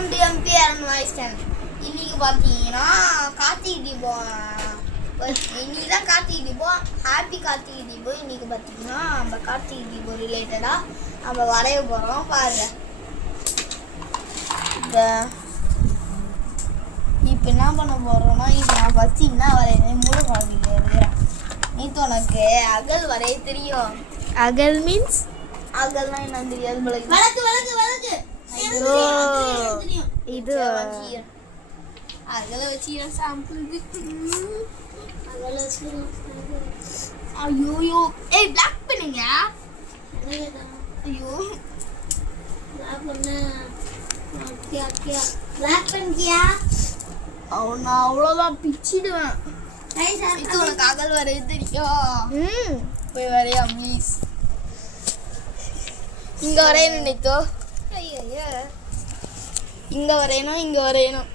Welcome to MBR voice channel. இன்னைக்கு பார்த்தீங்கன்னா கார்த்திகை தீபம். இன்னைக்கு தான் கார்த்திகை தீபம். ஹாப்பி கார்த்திகை தீபம். இன்னைக்கு பார்த்தீங்கன்னா நம்ம கார்த்திகை தீபம் ரிலேட்டடாக நம்ம வரைய போகிறோம். பாருங்க, இப்போ என்ன பண்ண போகிறோம்னா, இப்போ நான் ஃபஸ்ட்டு என்ன வரைகிறேன் மூல குழந்தைங்க இருக்கிறேன். நேற்று உனக்கு அகல் வரைய தெரியும். அகல் மீன்ஸ் அகல்னா என்ன தெரியாது. வழக்கு வழக்கு வழக்கு இது அகல வச்சு சாம்பிளுக்கு ஐயோ ஏய் பிளாக் பண்ணுங்க. ஐயோ நான் அவ்வளோதான் பிச்சிடுவேன். இது உனக்கு அகல் வரைய தெரியும். போய் வரையா ப்ளீஸ். இங்க வரையணும் நித்தோ. இங்க வரையணும், இங்க வரையணும்.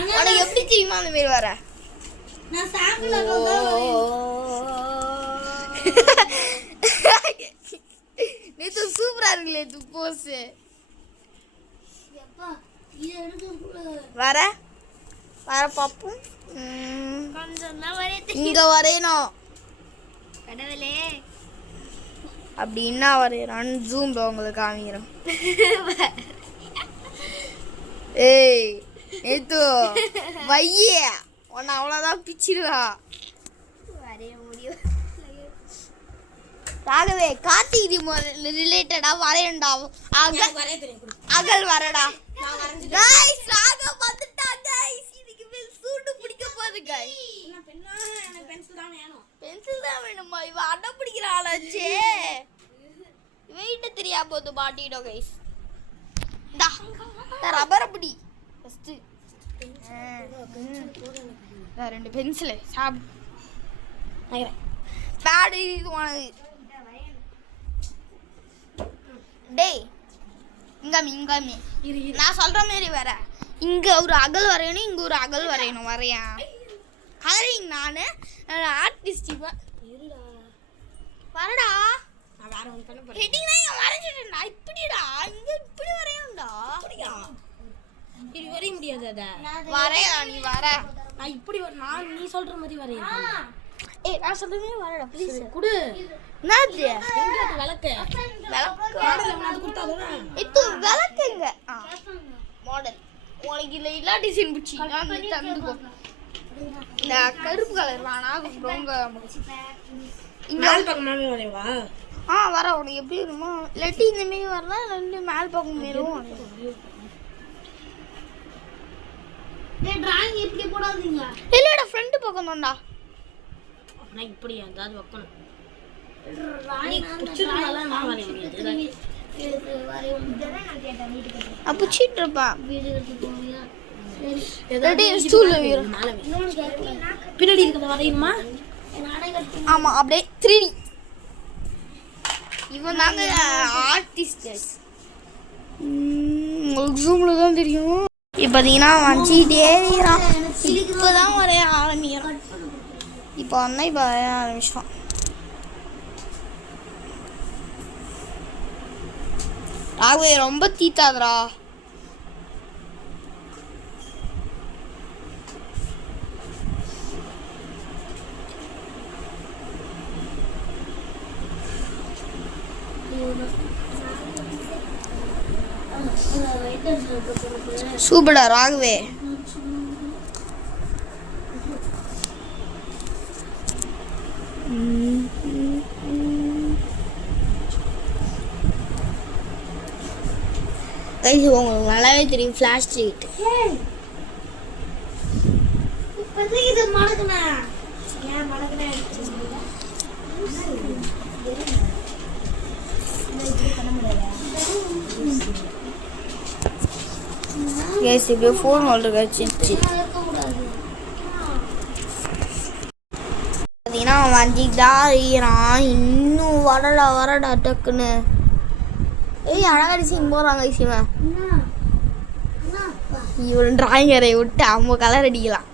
உனக்கு எப்படி தெரியுமா அந்த மாதிரி வர? நேத்து சூப்பரா இருக்குல்ல இது போஸ். வர வர பாப்போம். இங்க வரையணும். கடவுளே அப்படி என்ன வரையறான்னு ஜூம்ல உங்களுக்கு காமிக்கிறோம். ஏய் நேத்து வையே உன்னை அவ்வளோதான் பிச்சிருவா. வரைய முடியும். ராகவே கார்த்திகை தீபம் ரிலேட்டடா வரையண்டா. அகல் வரடா. गाइस ராகவ வந்துட்டா. गाइस இதுக்கு மேல் சூடு பிடிக்க போகுது. गाइस எனக்கு பென்சில் தான் வேணும். பென்சில் தான் வேணுமா? இவ அட பிடிக்கறாளாச்சே. வெயிட் தெரியா போது மாட்டிடோ. गाइस டா ரப்பர் பிடி ஃபர்ஸ்ட். ரெண்டு பென்சில் சாப் நகரே பேட் இது உனக்கு. டேய் இங்காமி நான் சொல்ற மாதிரி வர. இங்க ஒரு அகல் வரையணும், இங்க ஒரு அகல் வரையணும். வரையா கலரிங் நானு ஆர்டிஸ்ட். வரடா நான் வேற ஒன்னு பண்ண போறேன். ஹெட்டிங் நான் வரைஞ்சிட்டேன்டா. இப்படிடா இங்க இப்படி வரையணும்டா. அப்படியா இது வரைய முடியாது. அத வரையா நீ வர. நான் இப்படி நான் நீ சொல்ற மாதிரி வரையா. ஏய் நான் சொல்ற மாதிரி வரடா ப்ளீஸ். குடு என்னது? எங்க விளக்கு மாடல் நான் கொடுத்தாதோடா. இது விளக்குங்க மாடல். உனக்கு இல்ல டிசைன் பிடிச்சி நான் தந்துக்கோ. இந்த கருப்பு கலர் வேணா ரொம்ப இங்க மேல் பக்கமாவே வரேவா. வர உனக்கு எப்படி இருக்குமோ. இல்லாட்டி இந்த மாதிரி வரலாம், ரெண்டு மேல் பக்கம் மேலும். ஏய் டிராயிங் இப்படி போடாதீங்க. இல்லடா ஃப்ரண்ட் பக்கம் தான்டா. அப்பனா இப்படி ஏதாவது வைக்கணும். ராணி புடிச்சதுனால நான் வரைய முடியாது. இது வரைய முடியல. நான் கேட்டேன் வீட்டுக்கு. அப்ப சீட்றப்பா வீட்டுக்கு போறியா? சரி ரெடி ஸ்டூல்ல வீர மேல பின்னாடி இருக்கத வரையணுமா? ஆமா அப்படியே 3D. இவன் நாங்க ஆர்டிஸ்ட். உங்களுக்கு ஜூம்ல தான் தெரியும். இப்போ பாத்தீங்கன்னா வஞ்சிட்டே ஏறிறான். இப்பதான் வரைய ஆரம்பிக்கிறான். இப்போ வந்தா இப்போ வரைய ஆரம்பிச்சிட்டான். ராகவே ரொம்ப தீத்தாதரா. சூப்பரா ராகவே. கைஸ் உங்களுக்கு நல்லாவே தெரியும் ஃபிளாஷ் லைட். இப்போதைக்கு இது மடக்குனா ஏன் மடக்குனா கைஸ் இப்போ ஃபோன் ஹோல்டர் கழிச்சிச்சு. பார்த்தீங்கன்னா வஞ்சிக்கிட்டா அறியிறான். இன்னும் வரடா டக்குன்னு. ஏய் அழகா டிசைன் போடுறாங்க இவன். இவன் டிராயிங் வரைய விட்டு அவங்க கலர் அடிக்கலாம்.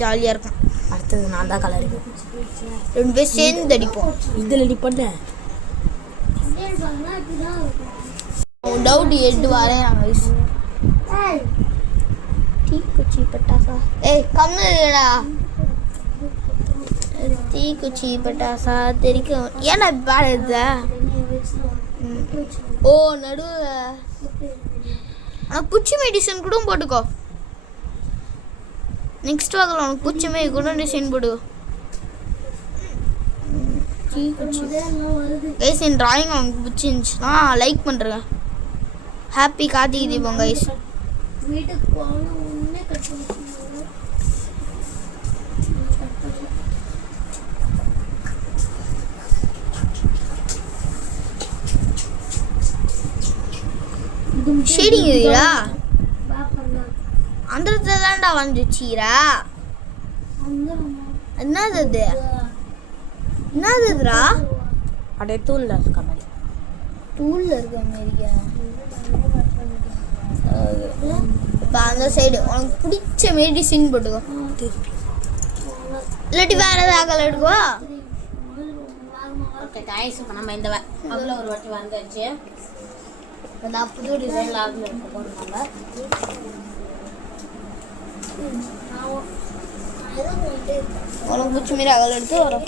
ஜாலியாக இருக்கும். அடுத்தது நான் தான் கலர் அடிப்பேன். ரெண்டு பேர் சேர்ந்து அடிப்போம். இதில் அடிப்பேன். டவுட் எட்டு வரையறாங்க தீக்குச்சி பட்டாசா கம்முடா தீக்குச்சி பட்டாசா தெரிக்கும் ஏன்னா பாடுத ஓ நடுவில் குச்சி மெடிசன் கூட போட்டுக்கோ நெக்ஸ்ட் வாக்கில் உனக்கு பிடிச்சமே கூட டிசைன் போடுவோம் கைஸ் என் ட்ராயிங் அவனுக்கு பிடிச்சிருந்துச்சுன்னா லைக் பண்ணுறேங்க ஹாப்பி கார்த்திகை தீபம் கைஸ் வீட்டுக்கு போகணும் உடனே கட் பண்ணி ஷேடிங் இதுடா அந்த இடத்துல தான்டா வந்துச்சீரா என்னது அது என்னதுடா அப்படியே தூள்ல இருக்க மாதிரி தூள்ல இருக்க மாதிரி இப்போ அந்த சைடு உனக்கு பிடிச்ச மாரி டிசைன் போட்டுக்கோ இல்லாட்டி வேற ஏதாவது கலர் எடுக்கவா ஓகே கைஸ் இப்போ நம்ம இந்த அதில் ஒரு வாட்டி வந்தாச்சு நான் புது டிசைனில் அதில் இருக்க போகிறோம் உனக்கு பிடிச்ச மாரி அகல் எடுத்து வரும்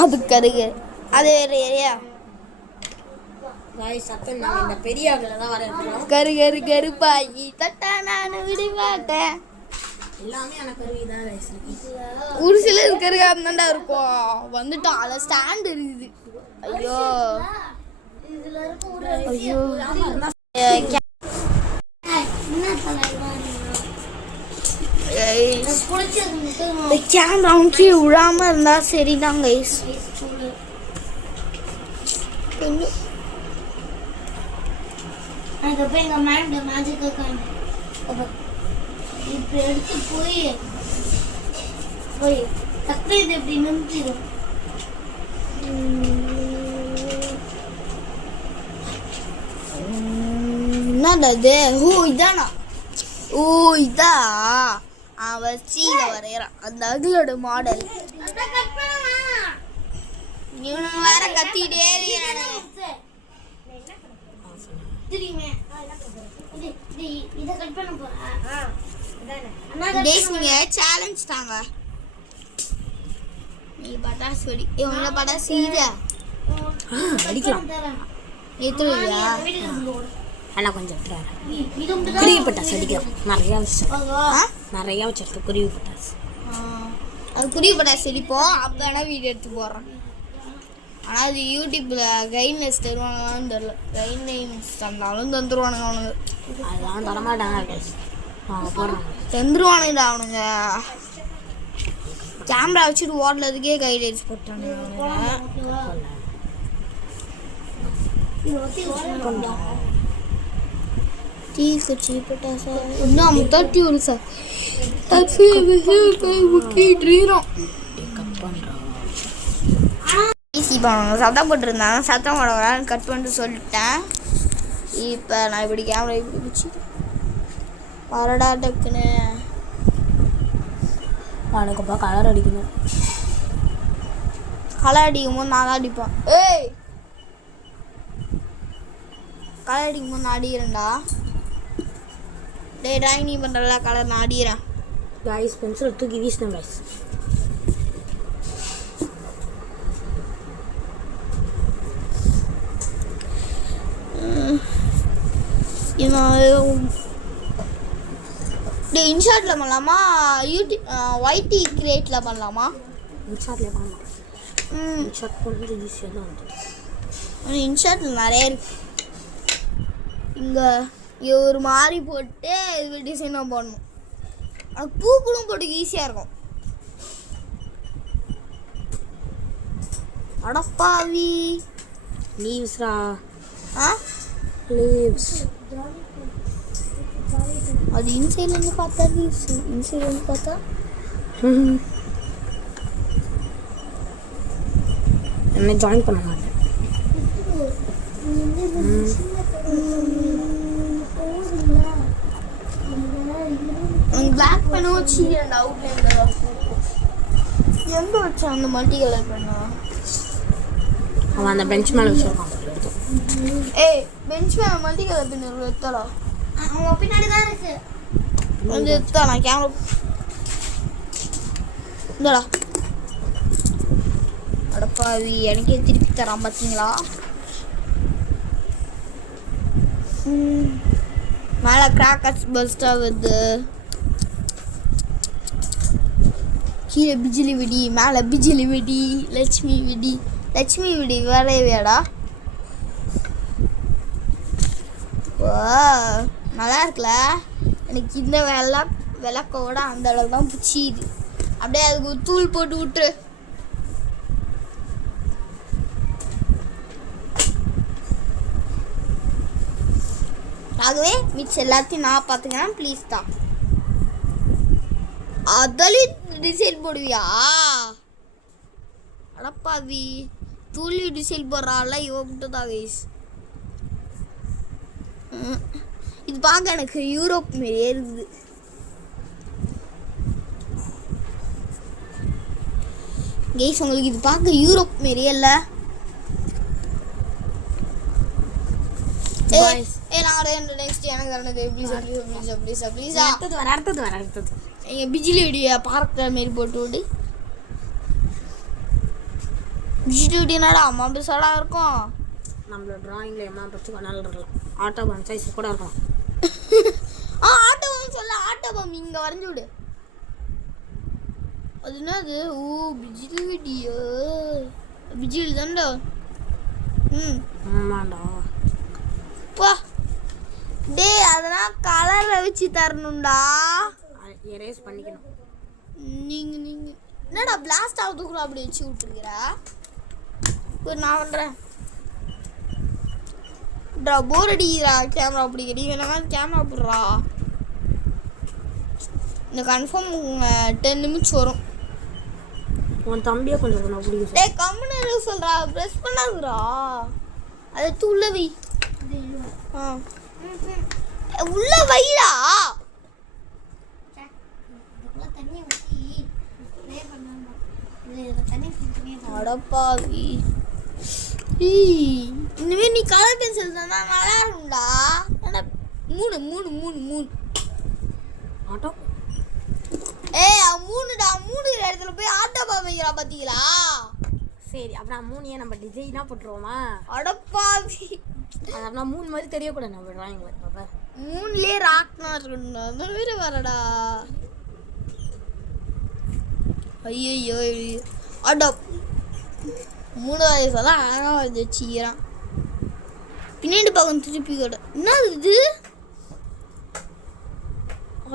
அது கருகு அது வேற ஏரியா கைஸ் சத்தம் நாங்கள் இந்த பெரிய அதில் தான் வரையறோம் கரு கரு கருப்பாயி தட்டா நான் விட மாட்டேன் எல்லாமே எனக்கு கருவி தான் கைஸ் ஒரு சில கருகா இருந்தாண்டா இருக்கும் வந்துட்டோம் அதில் ஸ்டாண்ட் இருக்குது ஐயோ ஐயோ கேமரா அவனுக்கு விழாம இருந்தா சரிதான் கைஸ் அதுக்கப்புறம் எங்கள் மேம் மேஜிக்கல் காயின் இப்போ எடுத்து போய் டக்கு இது எப்படி நிமிச்சிடும் என்னடா இது ஓ இதானா ஓ இதா வச்சு இதை வரைகிறான் அந்த அகிலோட மாடல் இவனுங்க வேற கத்திட்டே இதை கட் பண்ண போறேன் நீங்க சேலஞ்ச் தாங்க நீ பட்டாசு வெடி இவங்கள பட்டாசு இதா அடிக்கலாம் ஏத்துறியா ஆனால் கொஞ்சம் குருவி பட்டாசு அடிக்கலாம் நிறையா வச்சிருக்கு குருவி பட்டாசு அது குருவி பட்டாசு வெடிப்போம் அப்போ வேணா வீடியோ எடுத்து போடுறேன் ஆனால் அது யூடியூப்பில் கைட்லைன்ஸ் தருவாங்களான்னு தெரியல கைட்லைன்ஸ் தந்தாலும் தந்துருவானுங்க அவனுங்க அதெல்லாம் தரமாட்டாங்க போடுறாங்க தந்துருவானுங்கடா அவனுங்க கேமரா வச்சுட்டு ஓடுறதுக்கே கைட்லைன்ஸ் போட்டானுங்க தீக்குச்சி பட்டாசா இன்னும் 30 ஒரு சார் ஈஸி பண்ணுவாங்க சத்தம் போட்டுருந்தாங்க சத்தம் போட கட் பண்ணிட்டு சொல்லிட்டேன் இப்போ நான் இப்படி கேமரா இப்படி பிடிச்சி வரடா டக்குன்னு அவனுக்குப்பா கலர் அடிக்கணும் கலர் அடிக்கும் போது நான் தான் அடிப்பேன் ஏய் கலர் அடிக்கும் போது நான் அடிக்கிறேன்டா டே ட்ராயிங் நீ பண்ணுறல கலர் நான் அடிக்கிறேன் கைஸ் பென்சில் தூக்கி வீசினேன் கைஸ் டே இன்ஷாட்டில் பண்ணலாமா யூடியூப் ஒய்டி கிரியேட்டில் பண்ணலாமா இன்ஷாட்லேயே பண்ணலாம் இன்ஷாட் கொஞ்சம் ஈஸியாக தான் வந்துட்டு இன்ஷாட்டில் நிறைய இருக்கு இங்கே ஒரு மாதிரி போட்டு இது டிசைனாக போடணும் அது பூக்களும் போட்டு ஈஸியாக இருக்கும் அடப்பாவி லீவ்ஸ்ரா ஆ லீவ்ஸ் அது இன்சைட்லேருந்து பார்த்தா லீவ்ஸ் இன்சைட்லேருந்து பார்த்தா என்ன ஜாயின் பண்ண மாட்டேன் பிளாக் பண்ணவும் வச்சு அவுட்லைன் எங்கே வச்சா அந்த மல்டி கலர் பண்ணா அவன் அந்த பெஞ்ச் மேலே வச்சிருக்கான். ஏய் பெஞ்ச் மேல மல்டி கலர் பின்னர் எடுத்தாடா. அவங்க பின்னாடி தான் இருக்கு. வந்து எடுத்தா நான் கேமரா இந்தடா. அடப்பாவி எனக்கே திருப்பி தரான் பார்த்தீங்களா? மேலே கிராக்கர்ஸ் பஸ்ட் ஆகுது, கீழே பிஜிலி வெடி, மேலே பிஜிலி வெடி, லட்சுமி வெடி. லட்சுமி வெடி வேறவேடா. வா நல்லா இருக்குல்ல. எனக்கு இந்த விளக்கோட அந்த அளவுக்கு தான் பிடிச்சிது. அப்படியே அதுக்கு ஒரு தூள் போட்டு விட்டுரு. ஆகவே மிச்சம் எல்லாத்தையும் நான் பார்த்துக்கிறேன் ப்ளீஸ் தான். அதலையும் டிசைன் போடுவியா? அடப்பாவி தூளி டிசைன் போடுறாள் இவங்கிட்ட தான் கைஸ். இது பார்க்க எனக்கு யூரோப் மாரியே இருக்குது. கைஸ் உங்களுக்கு இது பார்க்க யூரோப் மாரியே இல்லை? நெக்ஸ்ட் எனக்கு தரது ப்ளீஸ். அடுத்தது. எங்க பிஜிலி வெடியை பார்க்குற மாரி போட்டு விடு. பிஜிலி வெடி என்னடா அம்மா பெருசாடா இருக்கும். நம்மளோட ட்ராயிங்கில் எம்மா பச்சு நல்லா இருக்கலாம். ஆட்டோ பம் சைஸ் கூட இருக்கலாம். ஆட்டோ பம் சொல்ல, ஆட்டோ பம் இங்கே வரைஞ்சி விடு. அது என்னது? ஓ பிஜிலி வெடியோ, பிஜிலி தான்டா. ஆமாண்டா. பா டே அதெல்லாம் கலரை வச்சு தரணும்டா. எரேஸ் பண்ணிக்கணும். நீங்கள் என்னடா பிளாஸ்ட் ஆகுதுக்குள்ள அப்படி வச்சு விட்டுருக்கிறா? நான் பண்ணுறேன். போர் அடிக்கிறா கேமரா பிடிக்கிறீ. வேணா கேமரா போடுறா. இந்த கன்ஃபார்ம் 10 நிமிஷம் வரும். உன் தம்பியை கொஞ்சம் பிடிக்கும். டே கம்முன்னு சொல்கிறா, ப்ரெஸ் பண்ணாதுடா. அதை உள்ள வை. உள்ள வைடா. அடப்பாவி இனிமே நீ கலர் பென்சில் தானா நல்லா இருக்கும்டா. ஏன்னா 3 ஆட்டோ. ஏய் 3டா. 3 இடத்துல போய் ஆட்டோ பாவைக்கிறா பாத்தீங்களா? சரி அப்புறம் 3 நம்ம டிசைனாக போட்டுருவோமா? அடப்பாவி அது அப்படின்னா 3 மாதிரி தெரியக்கூடாது நம்ம ட்ராயிங்கில். பாப்பா 3லயே ராக்னா இருக்கும்டா. அந்த மாதிரி வரடா. ஐயோ அடா 3 வயசுலாம் அழகாக வந்து வச்சுக்கிறான். பின்னாடி பக்கம் திருப்பி கூட என்ன இது?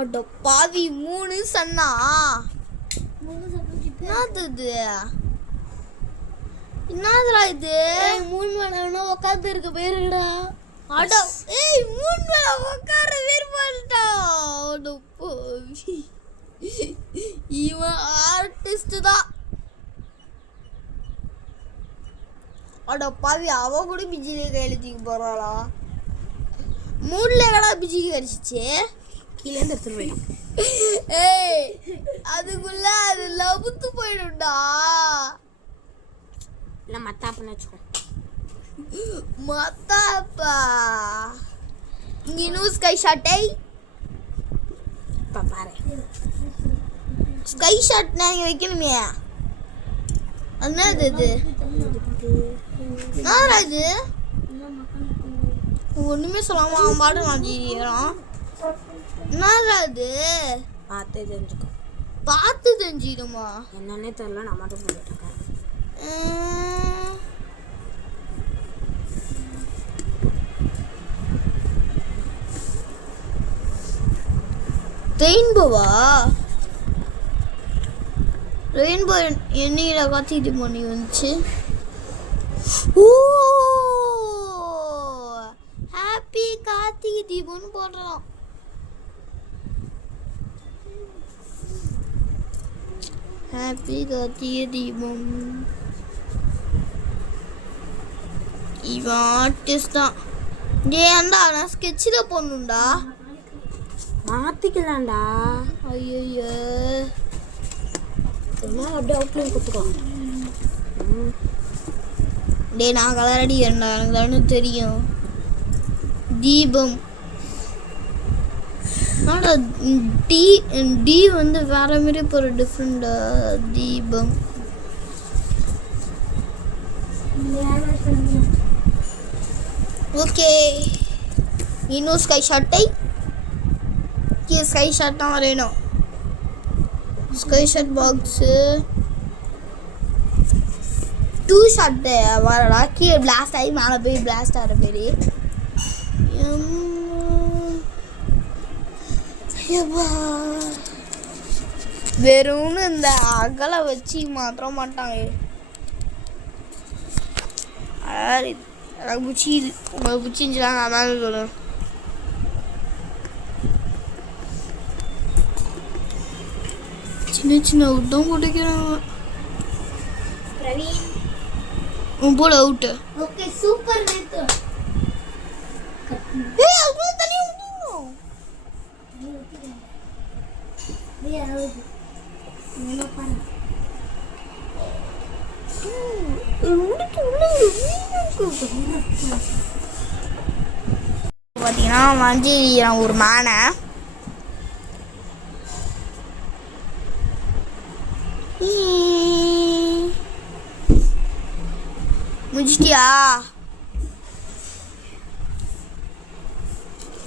அட பாவி 3 சொன்னா என்னது இது? என்னதுடா இது? 3 மேல உட்காந்து இருக்க பேருடா. அட ஏய் 3 மேல உட்கார விருப்பம்டா. அட பாவி இவன் ஆர்டிஸ்ட் தான். அட பாவி அவ கூட பிஜிலி கையில் தூக்கி போறாளா? 3ல கடா பிஜிலி கடிச்சிச்சு. கீழேருந்து எடுத்துட்டு போயிடும். ஏய் அதுக்குள்ள அது லவுத்து போயிடும்டா. இல்லை மத்தாப்புன்னு வச்சுக்கோ. மத்தாப்பா இங்கே நியூஸ் ஸ்கை ஷாட்டை இப்போ பாரு. ஸ்கை ஷாட் நீங்கள் வைக்கணுமே. என்னது இது? என்னடா இது? ஒன்றுமே சொல்லாமல் அவன் பாட்டு நான் ஜீரான். என்னடா இது? பார்த்து தெரிஞ்சுக்கோ. பார்த்து தெரிஞ்சிடுமா? என்னன்னே தெரியல. நான் மட்டும் போட்டுருக்கேன். ரெயின்போவா? ரெயின்போ என்னையில காத்திட்டு பண்ணி வந்துச்சு. ஓ ஹாப்பி கார்த்திகை தீபம்னு போடுறோம். ஹாப்பி கார்த்திகை தீபம். இவன் ஆர்டிஸ்ட் தான். ஏன்டா நான் ஸ்கெட்சில் போடணும்டா. மாற்றிக்கலாம்டா. ஐயோ என்ன அப்படியே அவுட்லைன் கொடுத்துக்கோ. டேய் நான் கலர் அடிக்கிறேன்டா, எனக்கு தானே தெரியும். தீபம் ஆனா டி வந்து வேற மாதிரி இப்போ ஒரு டிஃப்ரெண்ட். தீபம் ஓகே. இன்னும் ஸ்கை ஷர்ட்டை ஸ்கை ஷர்ட் தான் வேணும். ஸ்கை ஷர்ட் பாக்ஸு 2 ஷர்ட்டு வரடா. கீழே பிளாஸ்ட் ஆகி மேலே போய் பிளாஸ்ட் ஆகிற மாரி. வெறும்னு இந்த அகலை வச்சு மாற்ற மாட்டாங்க. எனக்கு பிடிச்சிது. உங்களுக்கு பிடிச்சிருந்துச்சுலாம் நான் மேலே சொல்லுவேன். சின்ன சின்ன அவுட்டும் போட்டுக்கிறாங்க. பிரவீன் போல அவுட்டு. ஓகே சூப்பர் நேத்து ஏய் அவ்வளோ தண்ணி ஊற்றணும். பார்த்தீங்கன்னா வஞ்சி ஒரு மானை முடிச்சிட்டியா?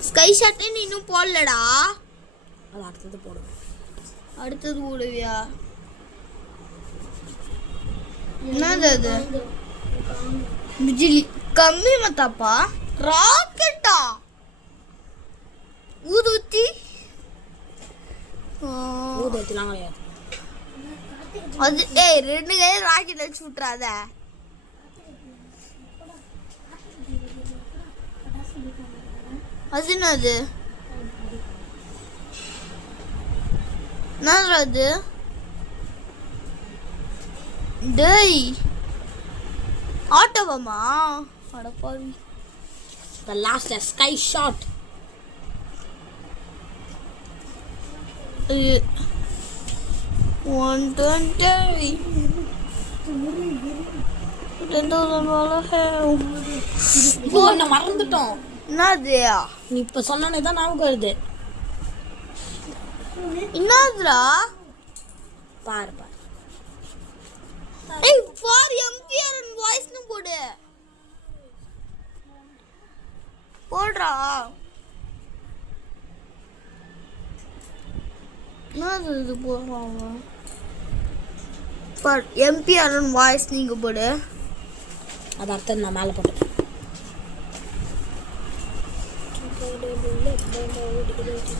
ஸ்கை ஷர்ட்டுன்னு இன்னும் போடலடா. அது அடுத்தது போடுவேன். அடுத்தது போடுவியா? என்னது அது? பிஜிலி கம்மி மத்தாப்பா. ராக்கெட்டா? ஊதுவத்தி? ஊதுவத்திலாம் கிடையாது. அது ஏய் 2 கையில ராக்கெட் வச்சு விட்டுறாத. அது என்னது? என்னது டேய்? ஆட்டோவமா? அடப்பாவி. The last sky shot. 120. 10,000 இப்போ நான் மறந்துட்டோம். என்னது? நீ இப்போ சொன்னே தான் ஞாபகம் வருது. என்னதுடா? பாரு பாரு. ஏய் ஃபார் எம்பிஆர் அண்ட் வாய்ஸ்னு போடு. போடுறா. என்னது இது போடுறாங்க? ஃபார் எம்பிஆர் அண்ட் வாய்ஸ் நீங்க போடு. அது அடுத்தது நான் மேலே போட்டேன்.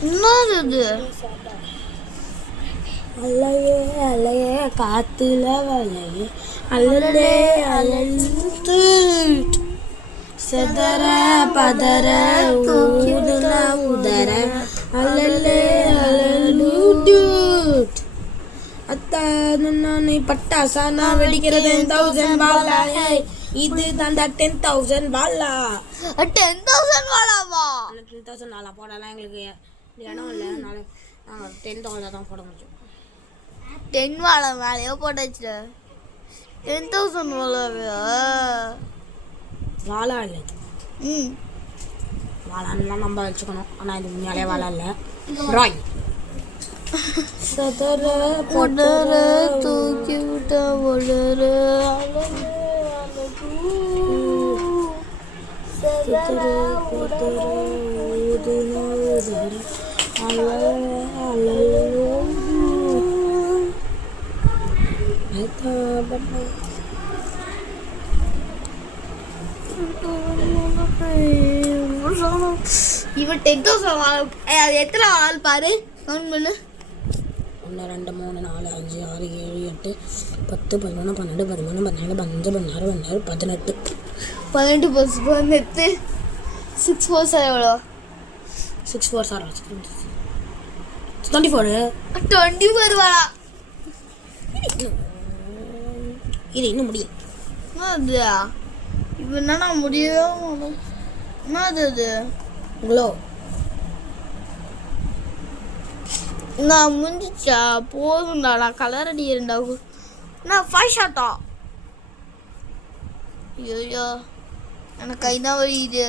என்னது இது? அலையே அலையே காத்துல வலையே அலலே அலந்து சதர பதர ஊதுல உதர அலலே அலலுடு அத்தா நானே பட்டாசா நான் வெடிக்கிறது 1000 வாலா. இது தாண்டா 10,000 வாலா. 10,000 வாலாவா? 10,000 வாலா போடலாம். எங்களுக்கு இடம் இல்லை, அதனால நாங்கள் 10,000 தான் போட முடியும். 10 வாழை மேலேயோ போட்டாச்சு. 10,000 வாழாவியா? வாழா இல்லை, ம் வாழான்லாம் நம்ம வச்சுக்கணும். ஆனால் இது உண்மையாலே வாழா இல்லை, ட்ராயிங். சதர உடற தூக்கி விட்ட உடற சதர பதர ஊதுன உதர அலலே அலலு இவன் 10,000 வாழை. அது எத்தனை வாழை பாரு, கவுண்ட் பண்ணு. 1 2 3 4 5 6 7 8 10 11 12 13 14 15 16 17 18 18 + 18 6 4 எவ்வளோ? 6 4 7 24. 24 வாழா. இது இன்னும் முடியும். என்னது? இப்போ என்னன்னா முடியவே மாட்டோம். என்னது அது? உங்களோ நான் முடிஞ்சிச்சா? போதும்டா, நான் கலர் அடிக்கிறேன்டா. நான் 5 ஷாட்டா? ஐயோ எனக்கு கை தான் வலிக்குது.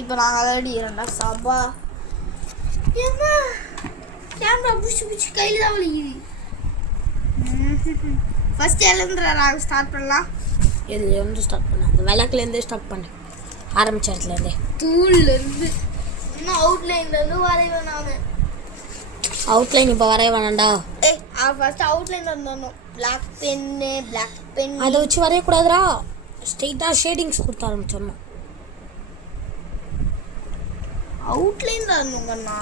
இப்போ நாங்கள் விளையாடிக்கிறோம்டா சாப்பா. ஏம்மா கேமரா பிடிச்சி பிடிச்சி கையில் தான் வலிக்குது. ஃபர்ஸ்ட் எழுந்துற நாங்கள் ஸ்டார்ட் பண்ணலாம். இதுலேருந்து ஸ்டார்ட் பண்ணாங்க, விளக்குலேருந்தே ஸ்டார்ட் பண்ணேன், ஆரம்பிச்ச இடத்துலேருந்தே. தூள்லேருந்து இன்னும் அவுட்லைன்லேருந்து வரைவேன் நான். அவுட்லைன் இப்போ வரைய வேணாண்டா. ஃபர்ஸ்ட் அவுட்லைன் வந்துடணும். பிளாக் பென் அதை வச்சு வரையக்கூடாதுடா, ஸ்ட்ரெயிட்டாக ஷேடிங்ஸ் கொடுத்து ஆரம்பிச்சிடணும். அவுட்லைன் வரணுங்கண்ணா.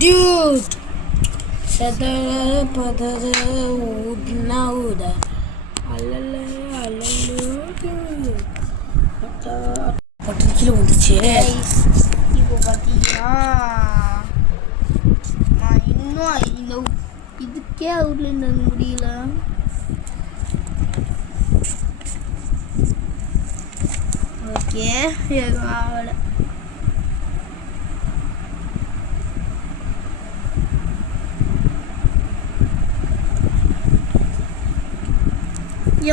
டியூட் சத பதத ஊதுனா ஊத அல்லல்ல அல்லல்ல பட்டு கீழே வந்துச்சு. இப்போ பார்த்தீங்கன்னா நான் இன்னும் இந்த இதுக்கே அவுட்லைன் தர முடியல. ஓகே ஆகலை.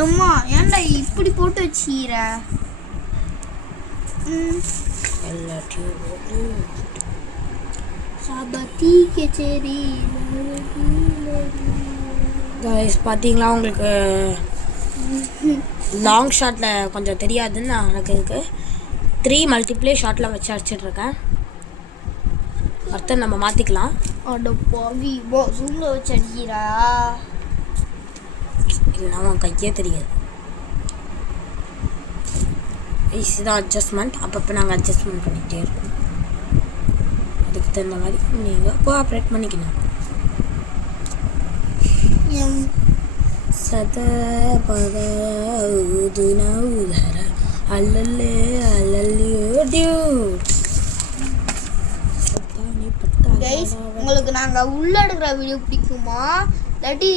எம்மா ஏன்டா இப்படி போட்டு வச்சுக்கிற? கைஸ் பார்த்தீங்களா, உங்களுக்கு லாங் ஷாட்டில் கொஞ்சம் தெரியாதுன்னு நான் எனக்கு இருக்கு 3 மல்டிப்ளே ஷாட்டில் வச்சு அடிச்சிட்ருக்கேன். அடுத்து நம்ம மாற்றிக்கலாம். அட பாவி போ ஜூமில் வச்சு அடிக்கிறா. இல்லைனா அவன் கையே தெரியாது. இதுதான் அட்ஜஸ்ட்மெண்ட். அப்பப்போ நாங்கள் அட்ஜஸ்ட்மெண்ட் பண்ணிக்கிட்டே இருக்கோம். அதுக்கு தகுந்த மாதிரி நீங்கள் கோஆப்ரேட் பண்ணிக்கணும். சத பத ஊதுன ஊதர அல்லல்லே அல்லல்லையோ டியூட். கைஸ் உங்களுக்கு நாங்கள் உள்ள எடுக்கிற வீடியோ பிடிக்குமா, இல்லாட்டி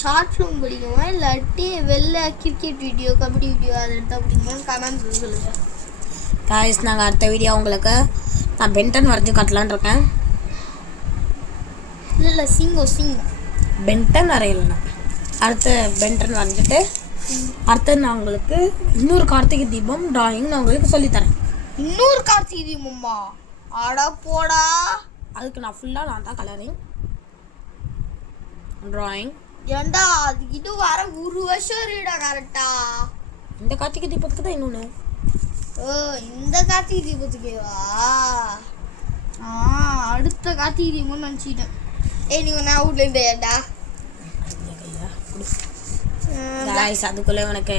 ஷார்ட் ஃபிலிம் பிடிக்குமா, இல்லாட்டி வெளில கிரிக்கெட் வீடியோ கபடி வீடியோ அதை எடுத்தால் பிடிக்குமா கமெண்ட் சொல்லுங்கள். கைஸ் நாங்கள் அடுத்த வீடியோ உங்களுக்கு நான் பென்டன் வரைஞ்சி காட்டலான்னு இருக்கேன். இல்லை சிங்கம் பென்டன் வரையலாம். அடுத்து பென்டன் வரைஞ்சிட்டு அடுத்து நான் உங்களுக்கு இன்னொரு கார்த்திகை தீபம் ட்ராயிங் நான் உங்களுக்கு சொல்லித்தரேன். இன்னொரு கார்த்திகை தீபம்மா? ஆடா போடா. அதுக்கு நான் ஃபுல்லாக நான் தான் கலரிங் ட்ராயிங். ஏண்டா அதுக்கிட்ட வர 1 வருஷம் இருக்குடா கரெக்டா. இந்த கார்த்திகை தீபத்துக்கு தான் இன்னொன்று. இந்த கார்த்திகை தீபத்துக்கேவா? அடுத்த கார்த்திகை தீபம்னு நினச்சிட்டேன். நீங்கள் நான் அவுட்ல இருந்தேன்டா. அதுக்குள்ளே உனக்கு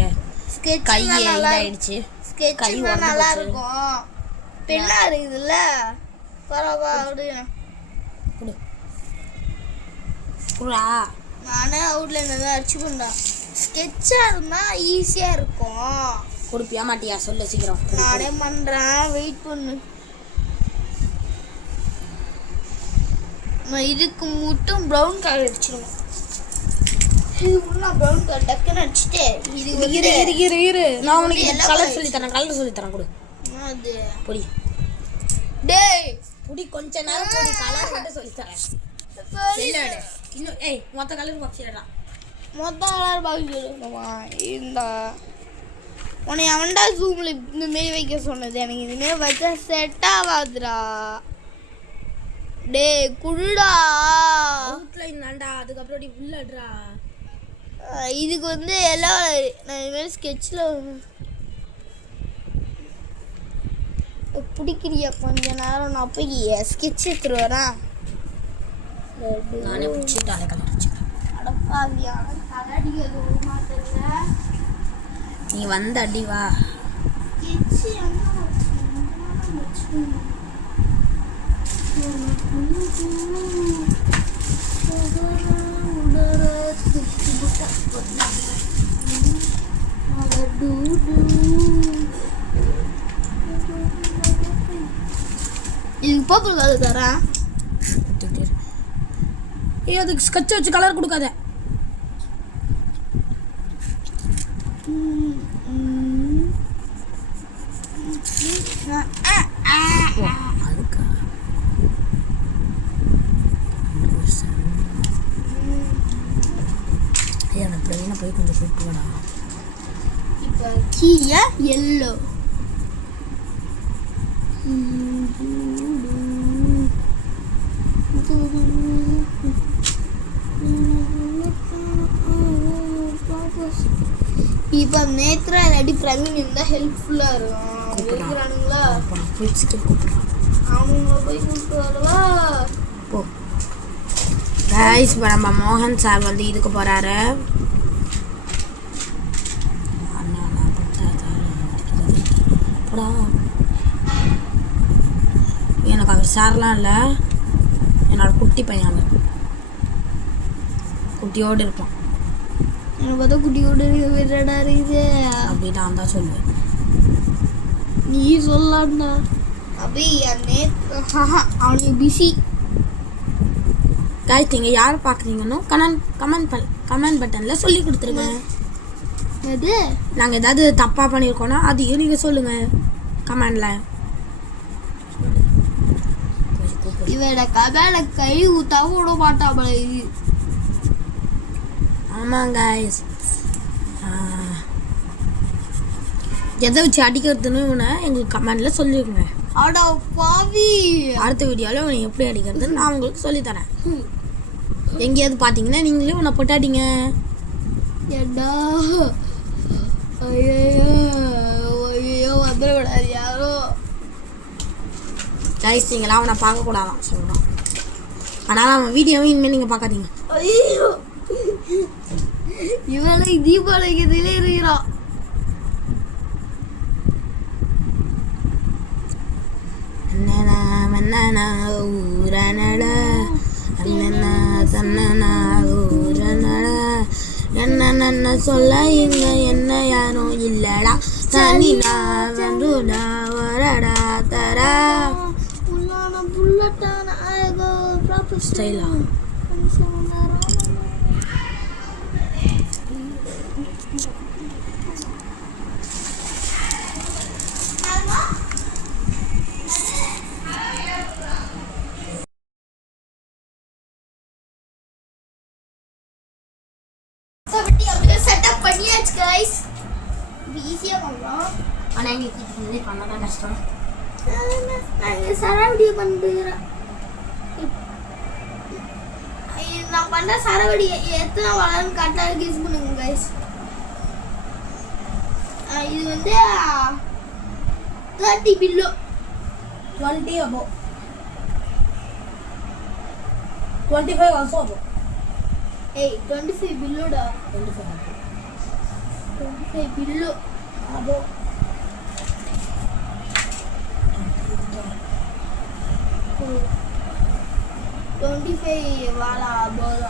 கை இதாயிடுச்சு. கை நல்லா இருக்கும். பெண்ணா இருக்குதுல்ல பரவாயில்ல. நானே அவுட்ல இருந்தா அடிச்சுக்கோண்டா. ஸ்கெட்சா இருந்தா ஈஸியா இருக்கும். கொடுப்பியா மாட்டியா சொல்லு சீக்கிரம். நானே பண்றேன், வெயிட் பண்ணு. நான் இதுக்கு மட்டும் ப்ரௌன் கலர் அடிச்சிருவேன். ப்ரௌன் கலர் டக்குன்னு அடிச்சுட்டு இரு நான் உனக்கு கலர் சொல்லித்தரேன் கொடு. அது பொடி டேய் பொடி கொஞ்ச நேரம் பொடி கலர் மட்டும் சொல்லித்தரேன். இன்னும் மொத்த கலர் பாக்ஸ் மொத்த கலர் பாக்ஸ் சொல்லணுமா? இந்த உன்னை அவன்டா ஜூமில் இந்தமாரி வைக்க சொன்னது. எனக்கு இதுமாரி வச்சா செட் ஆகாதுடா. டே குடுடா. அவுட்லைன் தான்டா, அதுக்கப்புறம் நீ உள்ளடுறா. இதுக்கு வந்து எல்லாம் நான் இதுமாரி ஸ்கெட்சில் பிடிக்கிறியா கொஞ்ச நேரம்? நான் போய் ஸ்கெட்ச் எடுத்துட்டு வரேன். நானே பிடிச்சிட்டு அதை கலர் வச்சுக்கிறேன். அடப்பாவியா கலடிக்கிறது ஒரு மாத்திர. நீ வந்து அடி வா. இதுக்கு பர்பிள் கலர் தரேன். அதுக்கு ஸ்கெட்ச் வச்சு கலர் கொடுக்காத. ஏன் அந்த பிரவீனை போய் கொஞ்சம் கூப்பிட்டு வாடா. இப்போ கீயா எல்லோ இப்போ நேத்ரா இல்லாட்டி பிரவீன் இருந்தால் ஹெல்ப்ஃபுல்லாக இருக்கும். இருக்கிறானுங்களா கூப்பிட்றான். அவங்க போய் கூப்பிட்டு வரவா? போ கைஸ். இப்போ நம்ம மோகன் சார் வந்து இதுக்கு போகிறாரு. எனக்கு அவர் சார்லாம் இல்லை, என்னோட குட்டி பையன் அவன். குட்டியோடு இருப்பான். எனக்கு பார்த்தா குட்டியோடு விடடா இருக்குது அப்படி நான் தான் சொல்லுவேன். நீ சொல்லலாம்டா. அப்படி அவனுக்கு பிஸி. கைஸ் நீங்கள் யார் பார்க்குறீங்கன்னு கமெண்ட் பட்டனில் சொல்லி கொடுத்துருங்க. எது நாங்கள் ஏதாவது தப்பாக பண்ணியிருக்கோன்னா அதையும் நீங்கள் சொல்லுங்கள் கமெண்டில். இவட கபால கை ஊத்தா விட மாட்டா போல இது. ஆமாம் கைஸ். எதை வச்சு அடிக்கிறதுன்னு இவனை எங்களுக்கு கமெண்டில் சொல்லிடுங்க. அடா பாவி. அடுத்த வீடியோவில் இவனை எப்படி அடிக்கிறதுன்னு நான் உங்களுக்கு சொல்லித்தரேன். எங்கேயாவது பார்த்தீங்கன்னா நீங்களே இவனை போட்டு அடிங்க. ஏண்டா ஐயோ ஐயோ வந்துட விடாது யாரோ. கைஸ் நீங்களாம் அவனை பார்க்கக்கூடாதான் சொல்கிறான். ஆனால் அவன் வீடியோவும் இனிமேல் நீங்கள் பார்க்காதீங்க. ஐயோ இவனை தீபாவளிக்கிறதுல இருக்கிறான். ஊரனட ஊரனட என்ன சொல்ல இங்க என்ன யாரும் இல்லடா தனிடா வந்துடா வரடா தரா புல்லட்டான அழகோ ப்ராப்பர் ஸ்டைலா. செட்டப் பண்ணியாச்சு கைஸ். ஈஸியாக பண்ணலாம். ஆனால் எங்களுக்கு இது வந்து பண்ணதான் கஷ்டம். நாங்கள் சரவடியை பண்ணுறோம். நான் பண்ண சரவடி எத்தனை வளர்ந்து கரெக்டாக யூஸ் பண்ணுங்க கைஸ். இது வந்து 30 pillow 20 above 25 also above 25 பில்லோடா. 25 pillow above 25 வாலா போதா.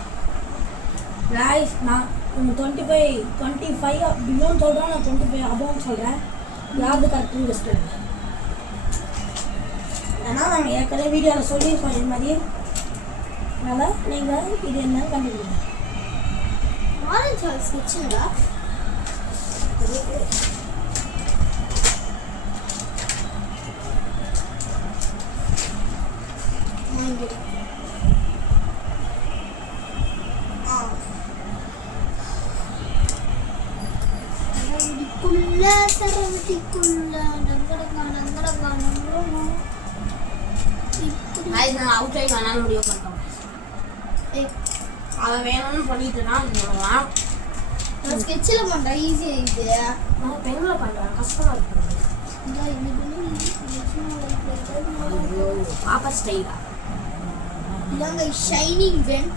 guys நான் 25 பிலோன்னு சொல்கிறேன், நான் 25 above சொல்கிறேன். யாவது கரெக்டுன்னு கெஸ்ட் இல்லை. ஏன்னா நாங்கள் ஏற்கனவே வீடியோவில் சொல்லியிருக்கோம் இது மாதிரி. அதனால் நீங்கள் இது என்னன்னு கண்டுபிடிங்க. ஆரஞ்சு ஸ்கெட்சுங்களா? நான் அவுட்லைன் வேணாலும் முடிவு பண்ணிட்டோம். அதை வேணும்னு பண்ணிட்டுனா ஸ்கெட்சில் பண்ணுற ஈஸியாக இது. நான் பெண்ணில் பண்ணுறேன், கஷ்டமாக இருக்குது. பாப்பா ஸ்டைலா இதாங்க ஷைனிங் பென்.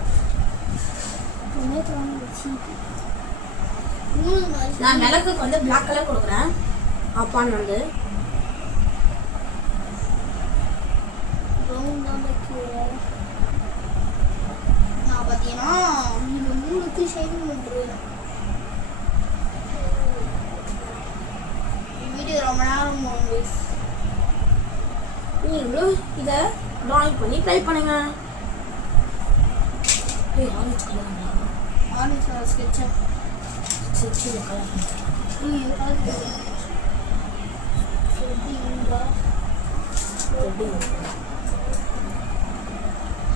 நான் மிளகுக்கு வந்து பிளாக் கலர் கொடுக்குறேன். அப்பான்னு வந்து நான் பார்த்தீங்கன்னா இந்த மூணுக்கு ஷைனிங் பண்ணுறேன். வீடியோ ரொம்ப நேரம் நீங்களும் இதை ட்ராயிங் பண்ணி ட்ரை பண்ணுங்க. ஆரஞ்சு கலர் ஆரஞ்சு கலர் ஸ்கெட்சா செக்ஷன் கலர்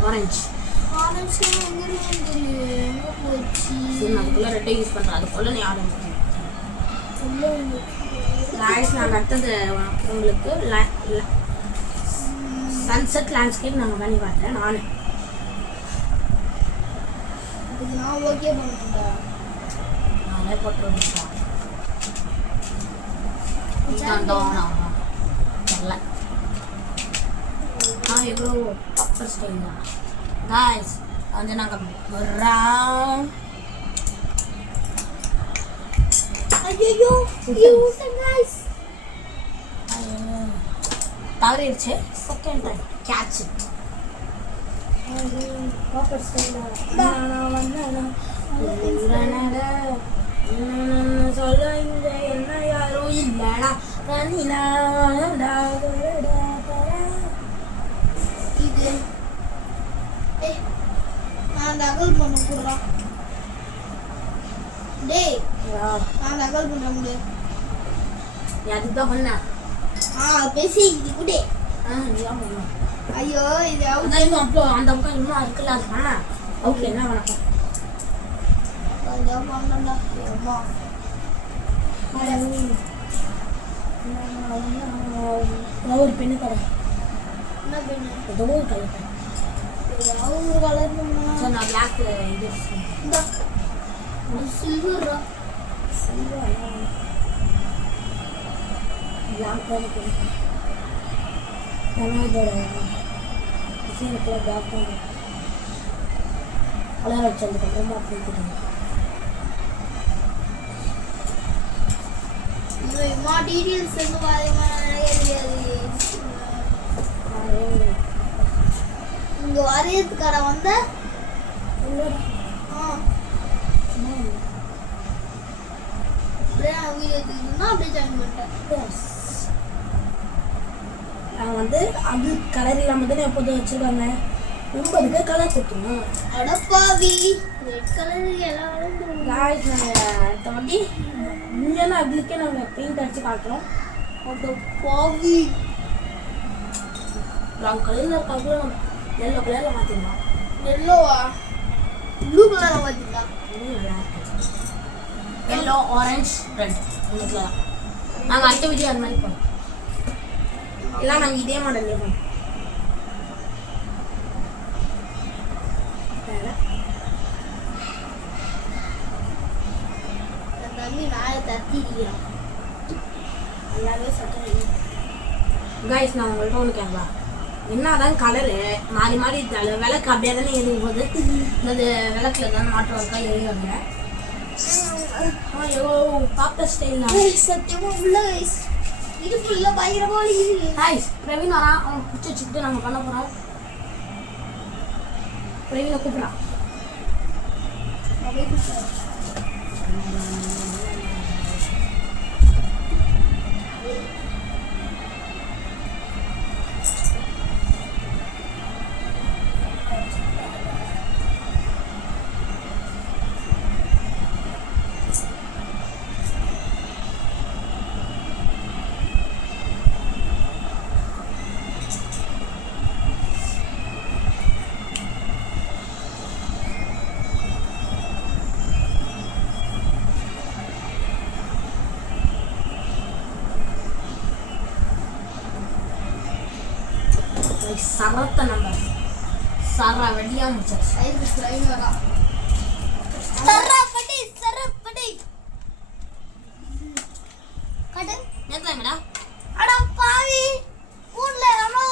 ஆரஞ்சு ஆரம்பிச்சு எங்க இருக்கு எங்க போச்சு சரி நான் அதுக்குள்ள ரெட்டை யூஸ் பண்றேன் அதுக்குள்ள நீ ஆரம்பிச்சு गाइस நான் அடுத்தது உங்களுக்கு சன்செட் லேண்ட்ஸ்கேப் நாங்க பண்ணி பார்த்தேன் நான் இதுக்கு நான் ஓகே பண்ணுடா நானே போட்டுருக்கேன் இதான் தெரியல எவ்வளோ பப்பர் ஸ்டைல் தான் गाइस வந்து நாங்கள் வர்றோம் ஐயோ गाइस தவறிடுச்சு செகண்ட் டைம் கேட்ச் பப்பர் ஸ்டைல் சொல்ல இந்த என்ன யாரும் இல்லடா இது நான் நகல் பண்ண போறேன் டேய் நான் நகல் பண்ண முடியும் அதுதான் பண்ண பேசி குடே நீதான் பண்ண ஐயோ இது அதான் இன்னும் அப்போ அந்த பக்கம் இன்னும் இருக்குல்ல அது பண்ண ஓகே என்ன வணக்கம் அதான் பண்ணடா ஒரு பெண்ணு கடை என்ன பண்ணு ஏதோ ஒரு கலர் அவங்க கலர் ஸோ நான் பிளாக் இது இந்த சில்வரா பிளாக் தான் ஆனால் இதோட டிசைனுக்குள்ள பிளாக் தான் கலர் வச்சதுக்கப்புறமா போய்க்கிட்டேன் இம்மா டீடைல்ஸ் வந்து பாருங்க தெரியாது இங்க வரையறதுக்கார வந்த அப்படியே வீடியோ எடுத்துக்கிட்டோம்னா அப்படியே ஜாயின் பண்ணிட்டேன் நான் வந்து அது கலர் இல்லாமல் தானே எப்போதும் வச்சுருக்காங்க 9 கலர் கொடுத்துருவோம் அடப்பாவி ரெட் கலர் எல்லாம் காய்ஸ் நாங்கள் அடுத்த வாட்டி இங்கேனா அதுக்கே நாங்கள் பெயிண்ட் அடித்து காட்டுறோம் அடப்பாவி ப்ரௌன் கலரில் இருக்காக்குள்ள நம்ம எல்லோ கலரில் மாற்றிடலாம் எல்லோவா ப்ளூ கலர் மாத்திட்டா எல்லோ ஆரஞ்ச் ரெட் உங்களுக்கு தான் நாங்கள் அடுத்த வீடியோ அது மாதிரி போகிறோம் எல்லாம் நாங்கள் இதே மாடல் இருக்கோம் தண்ணி நாளை தத்திரியா எல்லாமே சட்டம் கைஸ் நான் உங்கள்கிட்ட ஒன்று கேட்கலாம் என்னதான் கலரு மாறி மாறி விளக்கு அப்படியே தானே எரியும் போது இந்த விளக்குல தான் மாற்றம் இருக்கா எரியாங்க ஐயோ பாப்பா ஸ்டைல் சத்தியமா உள்ள கைஸ் இது ஃபுல்லா பயங்கரமா இருக்கு கைஸ் பிரவீன் வரான் அவன் பிடிச்சி வச்சுக்கிட்டு நாங்கள் பண்ண போகிறோம் பிரவீனை கூப்பிட்றான் சரத்தை நம்ம சர வெடியா முடிச்சாச்சு ஐது ட்ரெயின் வரா சரப்படி கட நேத்தாங்கடா அட பாவி ஊர்ல அம்மா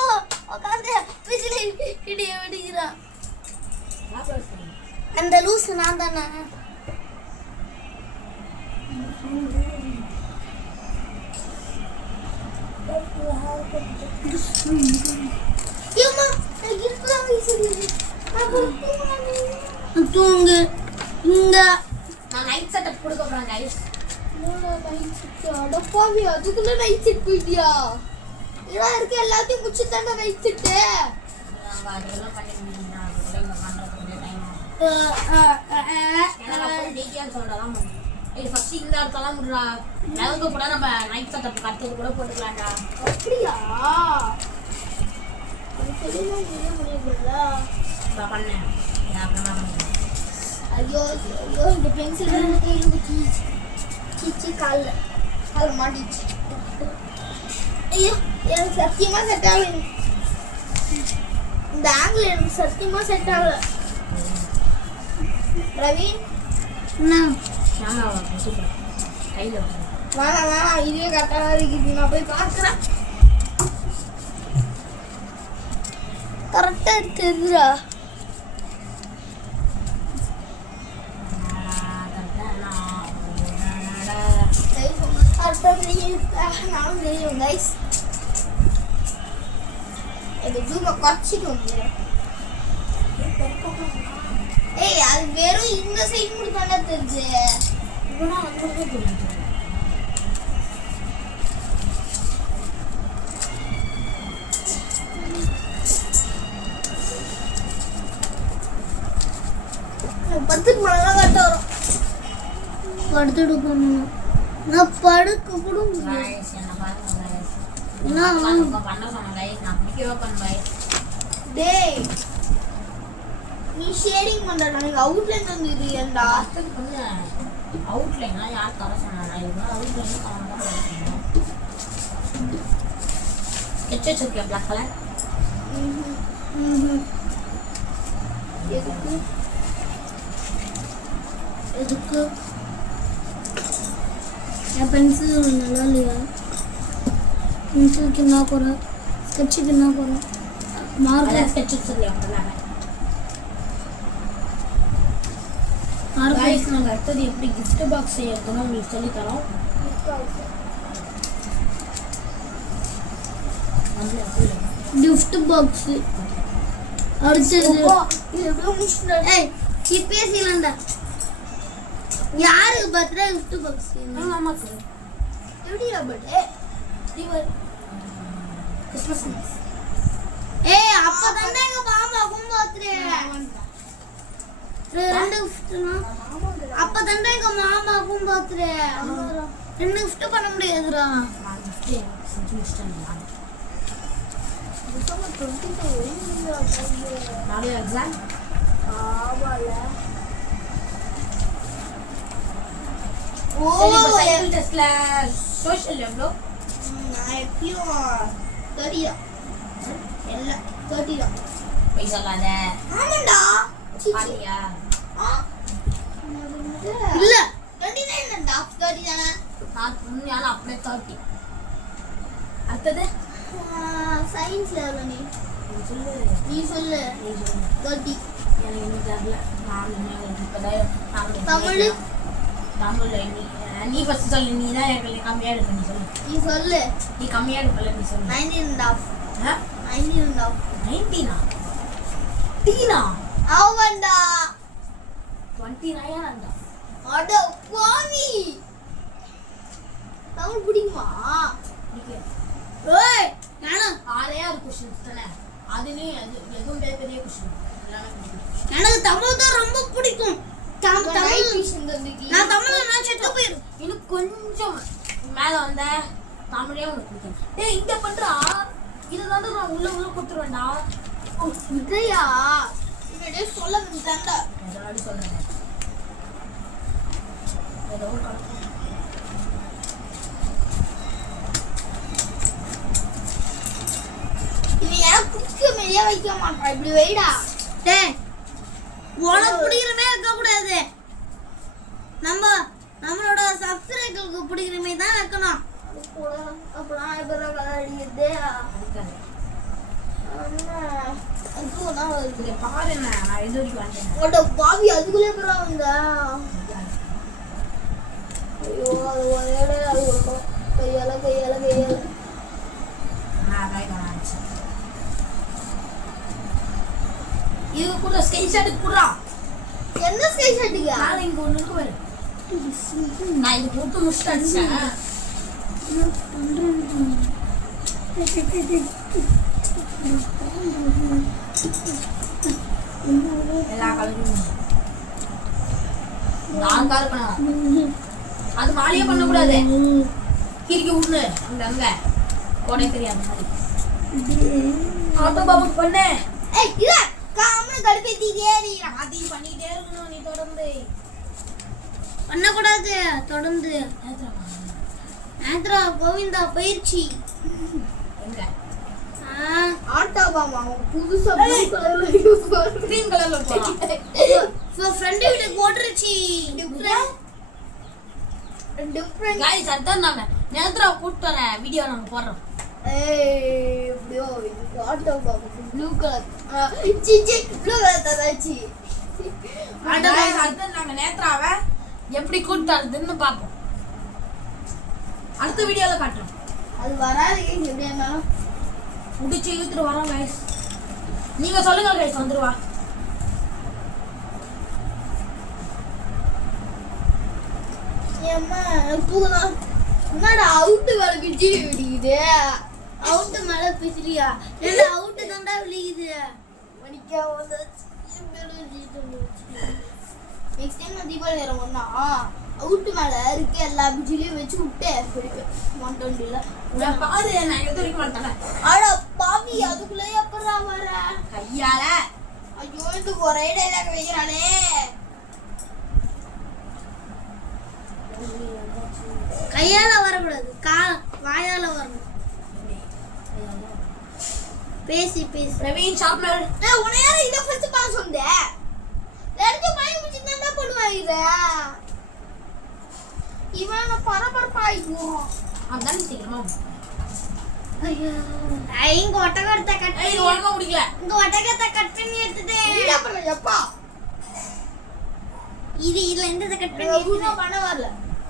உட்கார்ந்து பிஜிலி இடி வெடிக்கிறா அந்த லூஸ் நான் தானே தூங்கு இங்க நான் நைட் செட்டப் கொடுக்க போறேன் गाइस அடப்பாவி அதுக்குள்ள நைட் செட் போயிட்டியா இதெல்லாம் இருக்க எல்லாத்தையும் முடிச்சு தானே நைட் செட்டு நாங்க அதெல்லாம் பண்ணி முடிஞ்சா அதுக்குள்ள பண்றதுக்கு டைம் ஏன்னா ஃபுல் டீடைல்ஸ் சொல்றலாம் ஏய் ஃபர்ஸ்ட் இந்த இடத்தெல்லாம் முடுறா மேலக்கு கூட நம்ம நைட் செட்டப் கட்டது கூட போட்டுக்கலாம்டா அப்படியா அது தெரியல முடியல நான் பண்ணேன் ஐயோ ஐயோ இந்த பென்சில் கையில் குத்திச்சு சீச்சி காலில் மாட்டிச்சு. ஐயோ எனக்கு சத்தியமா செட் ஆகல. இந்த ஆங்கிள் எனக்கு சத்தியமா செட் ஆகல. ரவீன் வேணாம் இதுவே கரெக்டாக இருக்குது. நான் போய் பார்க்குறேன். கரெக்டாக இருக்குதுடா. நானும் தெரியும் கைஸ். இந்த ஜூமை குறைச்சிட்டு வந்துடுறேன். ஏய் அது வெறும் இந்த சைடு மட்டும் தானே தெரிஞ்சு. படுத்துட்டு போனாலும் கரெக்டாக வரும். படுத்துட்டு போகணும். நான் படுக்க கூட டேய் நீ ஷேடிங் பண்ற. எனக்கு அவுட்லைன் வந்துடுறியேடா. அவுட்லைனா யார் தர சொன்னாடா? இது அவுட்லைன் காணாம ஸ்கெட்ச் வச்சிருக்கேன் black color. எதுக்கு எதுக்கு என் பென்சில் நல்லா இல்லையா? பென்சிலுக்கு என்ன குறை, ஸ்கெட்சுக்கு என்ன குறை? மார்க்கர் ஸ்கெட்ச் வச்சிருக்கேன். गाइस நாங்க அடுத்து எப்படி gift box செய்யறதுன்னு உங்களுக்கு சொல்லி தரோம். gift box அடுத்து இது எப்படி முடிச்சா? ஏய் இப்பே செய்யலடா. யாருக்கு பர்த்டே gift box? மாமாக்கு. எப்படிடா பர்த்டே? தீபாவளி கிறிஸ்மஸ். ஏய் அப்பதான் எங்க மாமாக்கும் பர்த்டே. ரெண்டு கிஃப்ட்னா அப்பதான் எங்க மாமாக்கும் பர்த்டே. ரெண்டு கிஃப்ட் பண்ண முடியாதுடா. நான் gift செஞ்சு முடிச்சிட்டேன். நாளை எக்ஸாம் ஆவால. ஓ சைக்கிள் டெஸ்ட்ல சோஷியல் எவ்வளோ? நான் எப்பயும் 30 எல்லாம் 30 தான். போய் சொல்லாத. ஆமாண்டா. பாலியா? இல்ல 29 தான்டா. 30 தானே. நான் உண்மையான அப்படியே 30. அடுத்தது சயின்ஸ்ல எவ்வளவு நீ சொல்லு. நீ சொல்லு 30. எனக்கு இன்னும் தெரியல. நான் இப்போதான் தமிழ் தமிழ்ல நீ ஃபர்ஸ்ட் சொல்லு. நீ தான் எனக்கு கம்மியாக எடுக்க. நீ சொல்லு. நீ சொல்லு. நீ கம்மியாக எடுக்கல. நீ சொல்லு. 19.5. 19.5. 19 டீனா ஆவண்டா 29 ஆண்டா. அட பாவி தமிழ் பிடிக்குமா? ஏய் நானும் 6 क्वेश्चंस தானே. அதுலயும் அது எதுவும் பெரிய क्वेश्चन. எனக்கு தமிழ் தான் ரொம்ப பிடிக்கும். தமிழ் நான் தமிழ்ல நான் செத்து போயிரு. இன்னும் கொஞ்சம் மேல வந்த தமிழே உனக்கு பிடிக்கும். டேய் இந்த பண்றா இதுதான் நான் உள்ள கொடுத்துருவேன்டா. இதையா இதே சொல்ல வேண்டாம்டா. எதனால சொல்றேன்? ஏதோ கணக்கு. இது எனக்கு பிடிக்க மாதிரியே வைக்க மாட்டா. இப்படி வைடா. டேய் உனக்கு பிடிக்கிறமே வைக்க கூடாது. நம்மளோட சப்ஸ்கிரைபருக்கு பிடிக்கிற மாதிரி தான் வைக்கணும். அப்பதான் எப்பறம் கலர் அடிக்குது. இங்க பாரு என்ன நான் இது வரைக்கும் வந்தேன். ஓட பாவி அதுக்குள்ளே எப்பறம் வந்த? ஐயோ அது ஒரேடே அது கையால நான் கை காணாச்சு. இது கூட ஸ்கிரீன்ஷாட் குடுறா. என்ன ஸ்கிரீன்ஷாட்டுங்க? நான் இங்க ஒன்னு இருக்கு பாரு. நான் இது போட்டு முடிச்சிட்டேன். எல்லா கலரும் நான் கால் பண்ண. அது மாலியே பண்ண கூடாது. கிறுக்கி விடுனு அங்க உடனே தெரியாத மாதிரி. ஆட்டோ பாபுக்கு பண்ணு. ஏய் இத காம மாத்தி பண்ணிட்டே இருக்கணும் நீ தொடர்ந்து. பண்ணக்கூடாது தொடர்ந்து. நேத்ரா கோவிந்தா பயிற்சி எங்க புதுசா கிரீன் கலர்ல போறோம். ஃப்ரெண்ட் வீட்டுக்கு போட்டுருச்சு. गाइस அதான் நாங்க நேத்ரா கூட்டி வர வீடியோ நாங்க போடுறோம். எப்படியோ இது ஆட்டோ பாபா ப்ளூ கலர் சிச்சி ப்ளூ கலர் ததாச்சி गाइस அதான் நாங்க நேத்ராவை எப்படி கூட்டி வரதுன்னு பாப்போம். அடுத்த வீடியோல காட்டுறோம். அது வராது எப்படி இருந்தாலும் முடிச்சு இழுத்துட்டு வரோம் गाइस. நீங்க சொல்லுங்க गाइस வந்துருவா. ஏம்மா தூங்கலாம். என்னடா அவுட் மேல பிச்சிரி விடிக்குது. அவுட் மேல பிசிலியா என்ன அவுட் தான்டா விழுகுது. மணிக்கா வந்து நெக்ஸ்ட் டைம் நான் தீபாவளி நேரம் வந்தா அவுட் மேல இருக்க எல்லா பிச்சிலையும் வச்சு விட்டு மாட்டோண்டில நான் பாரு நான் எங்க தூக்க மாட்டேன். அட பாவி அதுக்குள்ளே எப்பறா வர கையால ஐயோ இது ஒரே டைலாக் வைக்கறானே. கையால வரக்கூடாது வாயால வரணும். பேசி பேசி பிரவீன் ஷார்ப்னர் நான் உன்னை யார இத ஃபர்ஸ்ட் பாஸ் சொன்னே. ரெண்டு பையன் முடிச்சு என்ன பண்ணுவா இத. இவன பரபரப்பாயிப்போ. அதான் சீக்கிரமா. ஐயோ இங்க ஒட்டகத்தை கட் ஏய் இது ஒழுங்கா முடிக்கல. இங்க ஒட்டகத்தை கட் பண்ணி எடுத்துட்டேன். என்ன பண்ண எப்பா இதுல இருந்து கட் பண்ணி ஒழுங்கா பண்ண வரல.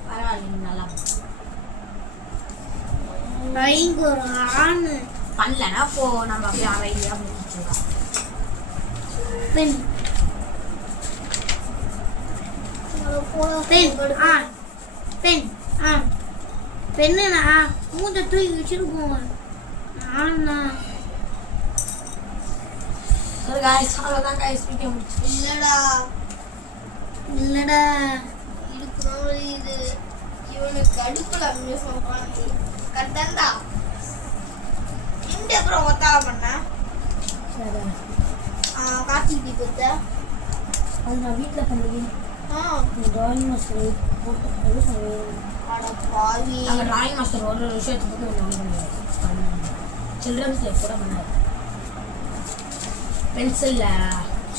பரவாயில்லை நீ நல்லா இங்க ஒரு ஆண் பண்ணலனா போ நம்ம அப்படியே அமைதியா முடிச்சிடலாம். பெண் பெண் ஆண் பெண் ஆண் பெண்ணுனா மூஞ்ச தூக்கி வச்சிருப்போம். ஆண்ணா சரி गाइस அவ்வளவுதான் गाइस வீடியோ முடிச்சு. இல்லடா இல்லடா இதுக்குறோம் இது இவனுக்கு அடுப்புல அப்படியே சொல்றான். கட்டண்டா இந்த அப்புறம் ஒத்தால பண்ண சரி கார்த்திக் கொடுத்த அது நான் வீட்ல பண்ணுவேன். டிராயிங் மாஸ்டர் போட்டு அட பாவி நாங்கள் டிராயிங் மாஸ்டர் ஒரு விஷயத்துக்கு சில்ட்ரன்ஸ் கூட பண்ணார். பென்சிலில்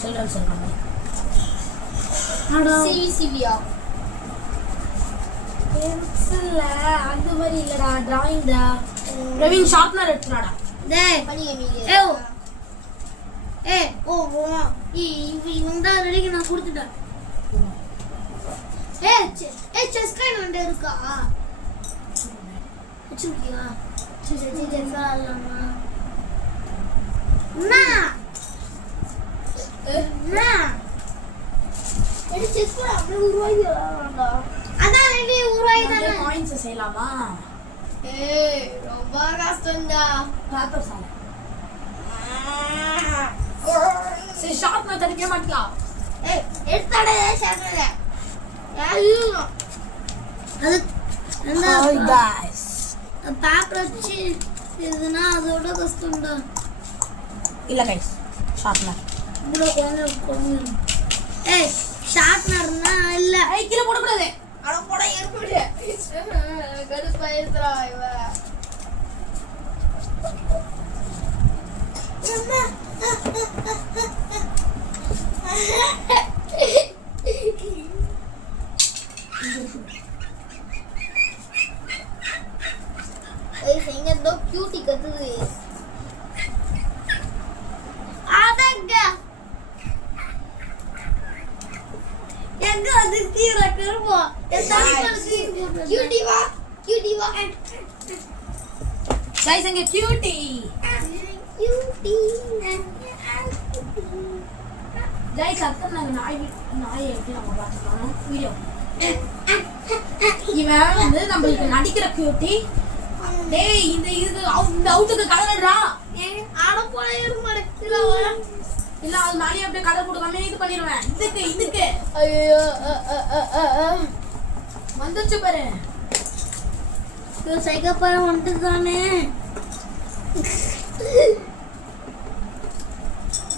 சில்ட்ரன்ஸ் இருக்காங்க. சிவிசிவியா பென்சிலில் அது மாதிரி இல்லைடா டிராயிங் தான். பிரவீன் ஷார்ப்னர் எடுத்துடாடா. டேய் பண்ணி ஏ ஓ ஏ ஓ இவன் தான் ரெடிக்கு நான் கொடுத்துட்டேன். செஸ் கார்டு வந்து இருக்கா வச்சிருக்கியா? சரி செஸ் ஆடலாமா? செஸ் கூட அப்படியே உருவாக்கிடலாம்டா. அதான் ரெடி உருவாகி தானே. காயின்ஸ் செய்யலாமா? ஏய் ரொம்ப கஷ்டம்டா. பேப்பர் சாலை சரி ஷார்ப்னர் தடுக்கவே மாட்டியா? ஏய் எடுத்தாடே ஷார்ட்னரே. ஐயோ அது அந்த ஹாய் गाइस பேப்பர் வச்சு இதுனா அதோட கஷ்டம்டா. இல்ல गाइस ஷார்ப்னர் இவ்வளோ கொஞ்சம் ஏய் ஷார்ப்னர்னா இல்ல ஐ கீழ போட கூடாது. அட போட ஏற்படு. கடுப்பாயிருக்குறா இவ. ஏய் எங்க தோ கியூட்டி கத்துது. அதங்க எங்க அது தீர கருவா கியூட்டி வா கியூட்டி வா गाइस அங்க கியூட்டி கியூட்டி. गाइस அத்தனை நாய் எப்படி நம்ம பார்த்துக்கலாம் வீடியோ. இவன் வந்து நம்மளுக்கு நடிக்கிற கியூட்டி. டேய் இந்த அவுட்டுக்கு கலர்டா. ஆட போட ஏறுமாடே. இல்ல அது நாளையே அப்படியே கலர் கொடுக்காம இது பண்ணிடுவேன். இதுக்கு ஐயோ வந்துச்சு பாரு. சைக்கப்பாரம் வந்துட்டு தானே.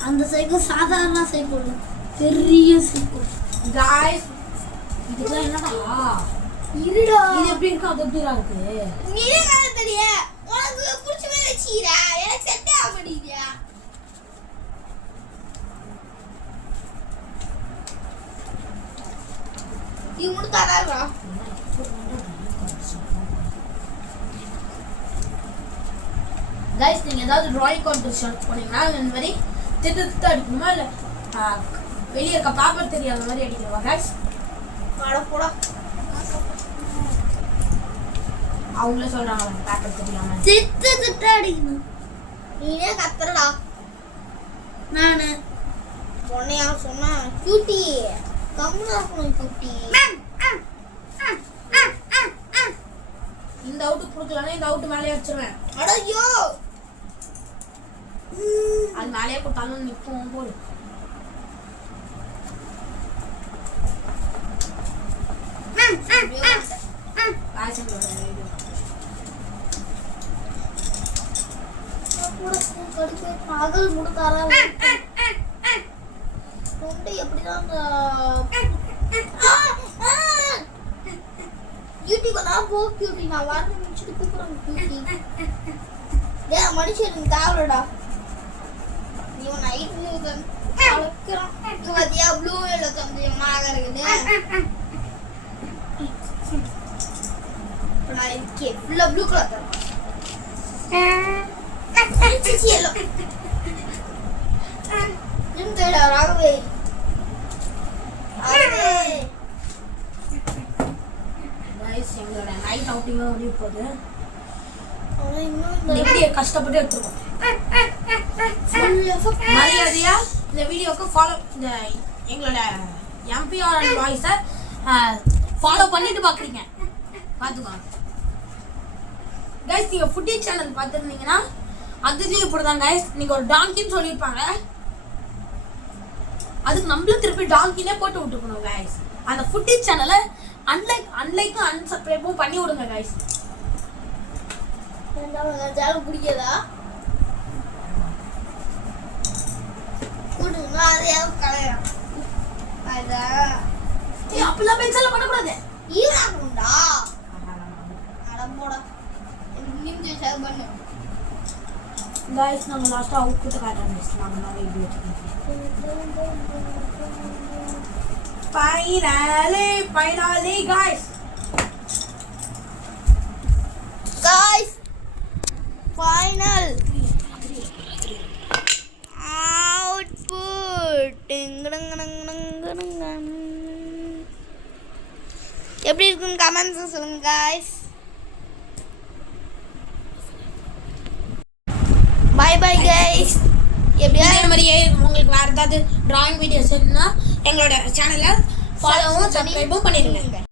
அந்த சைக்கிள் சாதாரண சைக்கிள் பெரிய சைக்கிள். காய்ஸ் இதெல்லாம் என்னடா இருடா இது எப்படி இருக்கு அது எப்படிடா இருக்கு நீயே கதை தெரிய உனக்கு பிடிச்ச மாதிரி வச்சுக்கிறா எனக்கு செட்டே ஆக மாட்டேங்குதியா இது முடித்தாரா கைஸ் நீங்க ஏதாவது டிராயிங் காம்படிஷன் போனீங்கன்னா இந்த மாதிரி திட்டு அடிக்கணுமா இல்ல வெளியே இருக்க பேப்பர் தெரியாத மாதிரி அடிக்கணுமா கைஸ் வாட போடா அவங்களே சொல்றாங்க பேப்பர் தெரியாம திட்டு அடிக்கணும். நீனே கத்துறடா நானு உன்னை யார் சொன்னா கியூட்டி கம்முனா இருக்கணும் கியூட்டி இந்த அவுட் கொடுக்கலன்னா இந்த அவுட் மேலே வச்சிருவேன் அடையோ அது மேலேயே போட்டாலும் நிற்கும் போடு பகல் முடுக்காரா தொண்டை எப்படிதான் கியூட்டி நான் போ கியூட்டி நான் வரணும் முடிச்சுட்டு கூப்பிடுறேன் கியூட்டி டேய் மனுஷன் தேவலடா நீ நைட் கலக்கிறான் இது பாத்தியா ப்ளூ எல்லோ கொஞ்சமாக இருக்குது இப்போ நான் இருக்கே ஃபுல்லாக ப்ளூ கலர் தரேன் சிச்சி எல்லோ நிமிடா ராகவே கைஸ் எங்களோட நைட் அவுட்டிங்காக முடிய போகுது அவன் இன்னும் எப்படியே கஷ்டப்பட்டு எடுத்துருக்கோம் மரியாதையா இந்த வீடியோக்கு ஃபாலோ இந்த எங்களோட எம்பிஆர் வாய்ஸை ஃபாலோ பண்ணிட்டு பார்க்குறீங்க பார்த்துக்கோங்க கைஸ் நீங்கள் ஃபுட்டி சேனல் பார்த்துருந்தீங்கன்னா அதுலேயும் இப்படி தான் கைஸ் நீங்கள் ஒரு டாங்கின்னு சொல்லியிருப்பாங்க அதுக்கு நம்மளும் திருப்பி டாங்கினே போட்டு விட்டுக்கணும் கைஸ் அந்த ஃபுட்டி சேனலை அன்லைக்கும் அன்சப்ஸ்கிரைபும் பண்ணி விடுங்க கைஸ் ஜாலம் பிடிக்காதா கூடுங்க அதையாவது கலையா அதான் அப்படிலாம் பென்சில் பண்ணக்கூடாது ஈவனாகணும்டா அடம்போடா எனக்கு நிமிஷம் சேவ் பண்ணு கைஸ் நாங்கள் லாஸ்ட்டாக அவுட் புட்டு காட்டுறோம் கைஸ் நாங்கள் நிறைய வீடியோ வச்சுருக்கோம் Finally, guys. Guys, final output. எப்படி இருக்குன்னு கமெண்ட்ஸ் சொல்லுங்க guys. Bye bye guys. எப்படியா இதே மாதிரியே உங்களுக்கு வேறு ஏதாவது டிராயிங் வீடியோஸ் இருந்தால் எங்களோட சேனலை ஃபாலோவும் சப்ஸ்கிரைபும் பண்ணிடுங்க